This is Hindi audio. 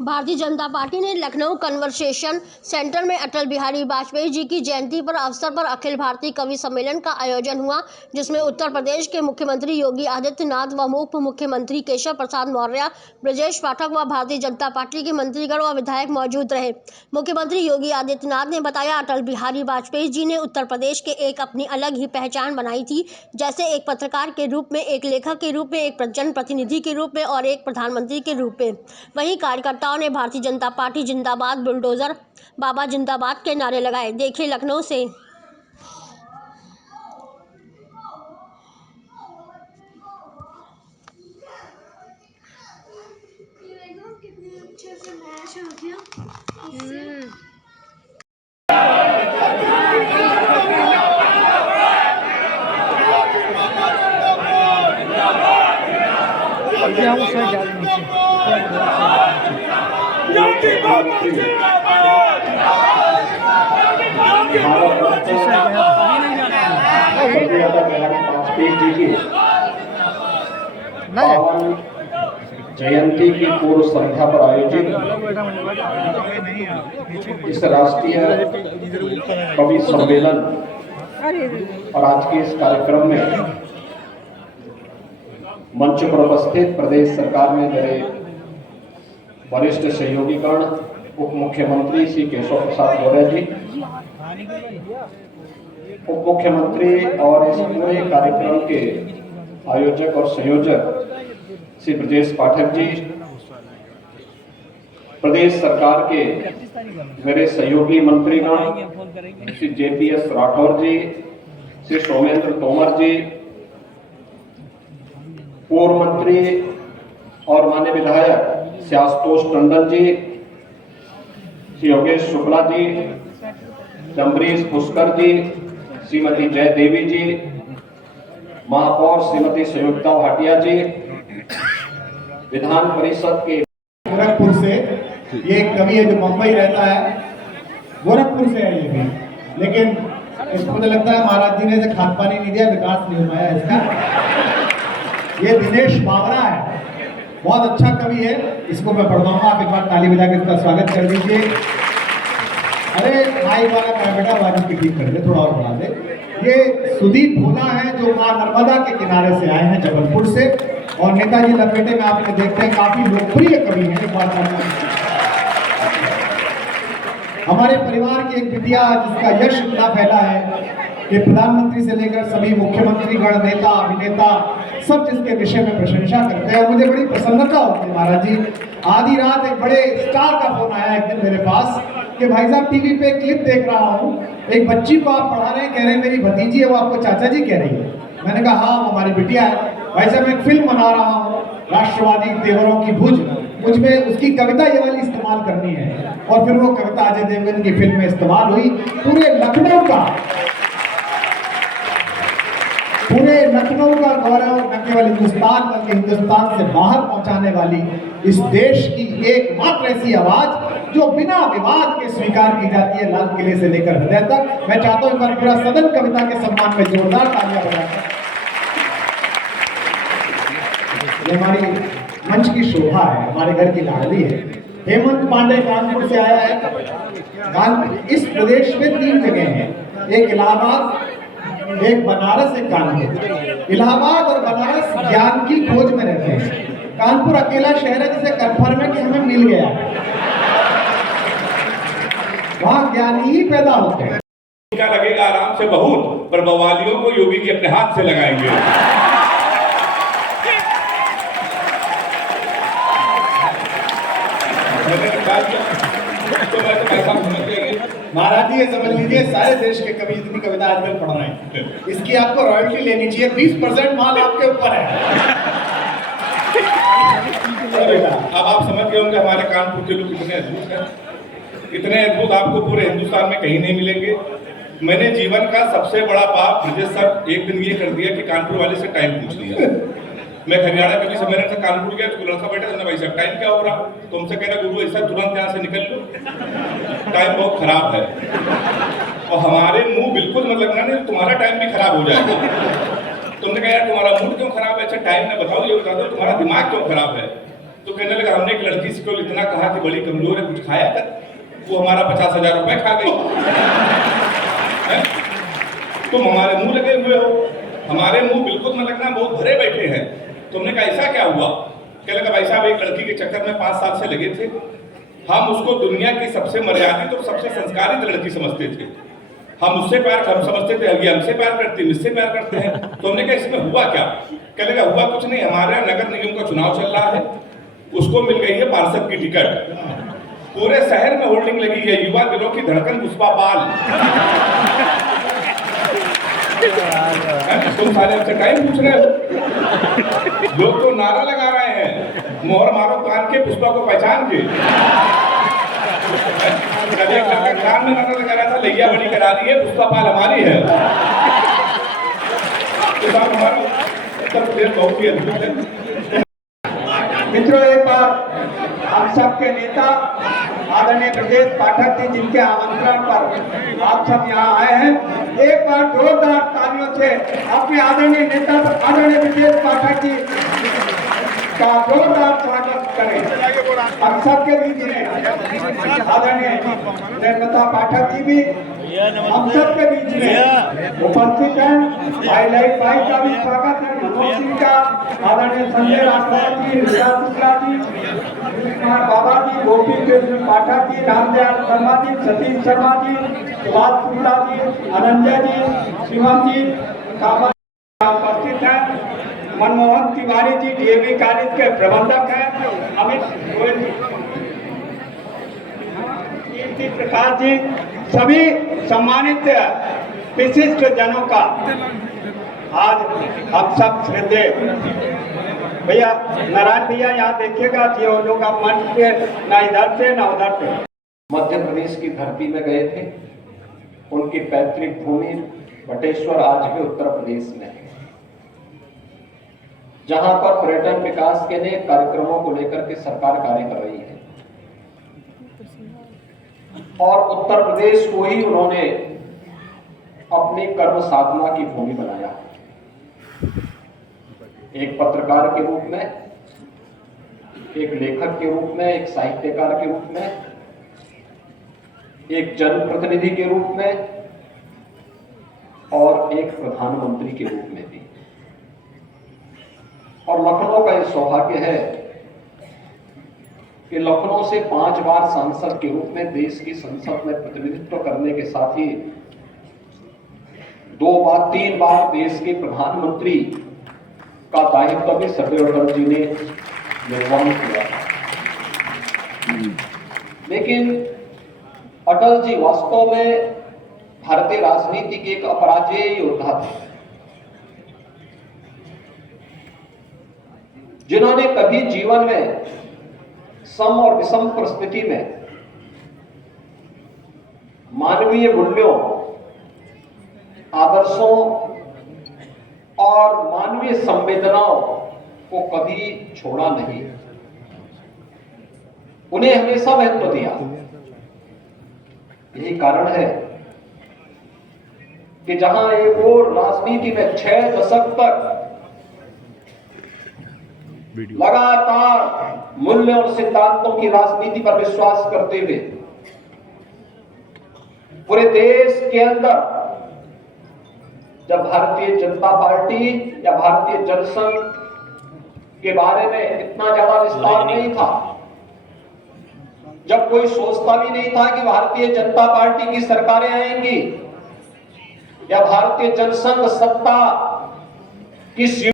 भारतीय जनता पार्टी ने लखनऊ कन्वर्सेशन सेंटर में अटल बिहारी वाजपेयी जी की जयंती पर अवसर पर अखिल भारतीय कवि सम्मेलन का आयोजन हुआ, जिसमें उत्तर प्रदेश के मुख्यमंत्री योगी आदित्यनाथ व उप मुख्यमंत्री केशव प्रसाद मौर्य, ब्रजेश पाठक व भारतीय जनता पार्टी के मंत्रीगण व विधायक मौजूद रहे। मुख्यमंत्री योगी आदित्यनाथ ने बताया, अटल बिहारी वाजपेयी जी ने उत्तर प्रदेश के एक अपनी अलग ही पहचान बनाई थी, जैसे एक पत्रकार के रूप में, एक लेखक के रूप में, एक जनप्रतिनिधि के रूप में और एक प्रधानमंत्री के रूप में। वहीं कार्यकर्ताओं ने भारतीय जनता पार्टी जिंदाबाद, बुलडोजर बाबा जिंदाबाद के नारे लगाए। देखिए लखनऊ से पावन जयंती की पूर्व संध्या पर आयोजित इस राष्ट्रीय कवि सम्मेलन और आज के इस कार्यक्रम में मंच पर उपस्थित प्रदेश सरकार में मेरे वरिष्ठ सहयोगीगण, उप मुख्यमंत्री श्री केशव प्रसाद मौर्य जी, उप मुख्यमंत्री और इस पूरे कार्यक्रम के आयोजक और संयोजक श्री ब्रजेश पाठक जी, प्रदेश सरकार के मेरे सहयोगी मंत्रीगण श्री JPS राठौर जी, श्री सोमेंद्र तोमर जी, पूर्व मंत्री और माननीय विधायक श्री आशुतोष टंडन जी, श्री योगेश शुक्ला जी, अम्बरीश पुष्कर जी, श्रीमती जय देवी जी, महापौर श्रीमती संयुक्ता भाटिया जी, विधान परिषद के गोरखपुर से, ये एक कवि है जो मुंबई रहता है, गोरखपुर से है ये भी, लेकिन इसको मुझे लगता है महाराज जी ने इसे खाद पानी नहीं दिया, विकास नहीं हुआ है इसका। ये दिनेश बावरा है, बहुत अच्छा कवि है, इसको मैं पढ़ दूंगा, आप एक बार ताली बजा के इसका स्वागत कर दीजिए। अरे माइक वाला क्या बेटा, आवाज की ठीक कर दे, थोड़ा और बढ़ा दे। ये सुदीप भोला है जो मां नर्मदा के किनारे से आए हैं, जबलपुर से, और नेताजी लपेटे में आपने देखते हैं काफी लोकप्रिय कवि हैं। एक बात हमारे परिवार की एक बिटिया जिसका यश इतना फैला है कि प्रधानमंत्री से लेकर सभी मुख्यमंत्री गण, नेता, अभिनेता सब जिसके विषय में प्रशंसा करते हैं। मुझे बड़ी प्रसन्नता होती है महाराज जी, आधी रात एक बड़े स्टार का फोन आया एक दिन मेरे पास कि भाई साहब टीवी पे क्लिप देख रहा हूँ, एक बच्ची को आप पढ़ा रहे हैं, कह रहे हैं मेरी भतीजी है, वो आपको चाचा जी कह रही है। मैंने कहा हाँ हमारी बिटिया है। भाई साहब मैं एक फिल्म बना रहा हूँ, राष्ट्रवादी तेवरों की भुज, मुझमें उसकी कविता ये वाली इस्तेमाल करनी है। और फिर वो कविता अजय देवगन की फिल्म में इस्तेमाल हुई। पूरे लखनऊ का गौरव न केवल हिंदुस्तान बल्कि हिंदुस्तान से बाहर पहुंचाने वाली इस देश की एकमात्र ऐसी आवाज जो बिना विवाद के स्वीकार की जाती है, लाल किले से लेकर हृदय तक। मैं चाहता हूं एक बार पूरा सदन कविता के सम्मान में जोरदार तालियां बजाएं। ये हमारी मंच की शोभा है, हमारे घर की लाडली है। हेमंत पांडे कानपुर से आया है। इस प्रदेश में 3 जगह हैं, एक इलाहाबाद, एक बनारस, एक कानपुर। इलाहाबाद और बनारस ज्ञान की खोज में रहते हैं। कानपुर अकेला शहर है जिसे कंफर्म है कि हमें मिल गया, वहां ज्ञानी ही पैदा होते हैं। क्या लगेगा आराम से बहुत, पर बवालियों को योगी जी अपने हाथ से लगाएंगे। महाराज जी ये समझ लीजिए सारे देश के कवि इतनी कविता आजकल पढ़ रहे हैं, इसकी आपको रॉयल्टी लेनी चाहिए। 20% माल आपके ऊपर है। अब आप समझ गए होंगे हमारे कानपुर के लोग कितने अद्भुत हैं, इतने अद्भुत आपको पूरे हिंदुस्तान में कहीं नहीं मिलेंगे। मैंने जीवन का सबसे बड़ा पाप ब्रजेश सर एक दिन ये कर दिया कि कानपुर वाले से टाइम पूछ लिया। मैं हरियाणा कभी सम्मेलन से कानपुर गया तो लड़का बैठा था, भाई साहब टाइम क्या हो रहा, तुमसे कह रहा गुरु ऐसा तुरंत यहाँ से निकल लो, टाइम बहुत खराब है। और हमारे मुंह बिल्कुल मत लगना नहीं, तुम्हारा टाइम भी खराब हो जाएगा। तुमने कहा यार तुम्हारा मूड क्यों खराब है, अच्छा टाइम में बताओ, ये बता दो तुम्हारा दिमाग क्यों खराब है। तो कहने लगा हमने एक लड़की से केवल इतना कहा कि बड़ी कमजोर है, कुछ खाया कर, वो हमारा 50,000 रुपए खा गई। तुम हमारे मुंह लगे हुए हो, हमारे मुंह बिल्कुल न लगना, बहुत भरे बैठे हैं। तुमने कहा ऐसा क्या हुआ? कहने लगा भाई साहब एक लड़की के चक्कर में 5 साल से लगे थे, हम उसको दुनिया की सबसे मर्यादित और सबसे संस्कारित लड़की समझते थे, हम उससे प्यार हम समझते थे, अभी हमसे प्यार करते हैं, इससे प्यार करते हैं। तो हमने कहा इसमें हुआ क्या? कहने लगा हुआ कुछ नहीं, हमारे नगर निगम का चुनाव चल रहा है, उसको मिल गई है पार्षद की टिकट, पूरे शहर में होल्डिंग लगी है, युवा दिलों की धड़कन पुष्पा पाल। तुम सारे हमसे टाइम पूछ रहे हो? लोग तो नारा लगा रहे हैं, मोहर मारो कान के, पुष्पा को पहचान के। कान में नारा लगा रहा था, लैया बड़ी करा दी है, पुष्पा पाल हमारी है। तो हमारा उत्तर प्रदेश बहुत ही अद्भुत है। मित्रों, एक बार हम सबके नेता आदरणीय ब्रजेश पाठक जी, जिनके आमंत्रण पर आप सब यहाँ आए हैं, एक बार जोरदार तालियों से अपने आदरणीय नेता आदरणीय ब्रजेश पाठक जी का जोरदार स्वागत करें। हम सबके बीच में आदरणीय निर्मता पाठक जी भी हम सबके बीच में उपस्थित हैं। हाईलाइट भाई का भी स्वागत है, मनोज सिंह का, आदरणीय संजय राठौर जी, ऋषा शुक्ला जी, कुमार बाबा जी, गोपी कृष्ण पाठक जी, रामदयाल शर्मा जी, सतीश शर्मा जी, सुभाष शुक्ला जी, अनंजय जी, शिवम जी उपस्थित हैं। मनमोहन तिवारी जी डीएवी कॉलेज के प्रबंधक हैं। अमित गोयल जी, कीर्ति प्रकाश जी, सभी सम्मानित विशिष्ट जनों का आज हम सब श्रद्धेय भैया, नारायण भैया यहाँ देखिएगा, जो लोग अब मंच पे ना इधर से ना उधर से मध्य प्रदेश की धरती में गए थे। उनकी पैतृक भूमि बटेश्वर आज भी उत्तर प्रदेश में है, जहां पर पर्यटन विकास के लिए कार्यक्रमों को लेकर के सरकार कार्य कर रही है, और उत्तर प्रदेश को ही उन्होंने अपनी कर्म साधना की भूमि बनाया। एक पत्रकार के रूप में, एक लेखक के रूप में, एक साहित्यकार के रूप में, एक जनप्रतिनिधि के रूप में, और एक प्रधानमंत्री के रूप में भी। और लखनऊ का यह सौभाग्य है कि लखनऊ से 5 बार सांसद के रूप में देश की संसद में प्रतिनिधित्व करने के साथ ही 3 बार देश के प्रधानमंत्री का दायित्व भी सदैव अटल जी ने निर्वहन किया। लेकिन अटल जी वास्तव में भारतीय राजनीति के एक अपराजेय योद्धा थे, जिन्होंने कभी जीवन में सम और विषम परिस्थिति में मानवीय मूल्यों, आदर्शों और मानवीय संवेदनाओं को कभी छोड़ा नहीं, उन्हें हमेशा महत्व दिया। यही कारण है कि जहां एक और राजनीति में 6 दशक तक लगातार मूल्य और सिद्धांतों की राजनीति पर विश्वास करते हुए पूरे देश के अंदर जब भारतीय जनता पार्टी या भारतीय जनसंघ के बारे में इतना ज्यादा विस्तार नहीं था, जब कोई सोचता भी नहीं था कि भारतीय जनता पार्टी की सरकारें आएंगी या भारतीय जनसंघ सत्ता की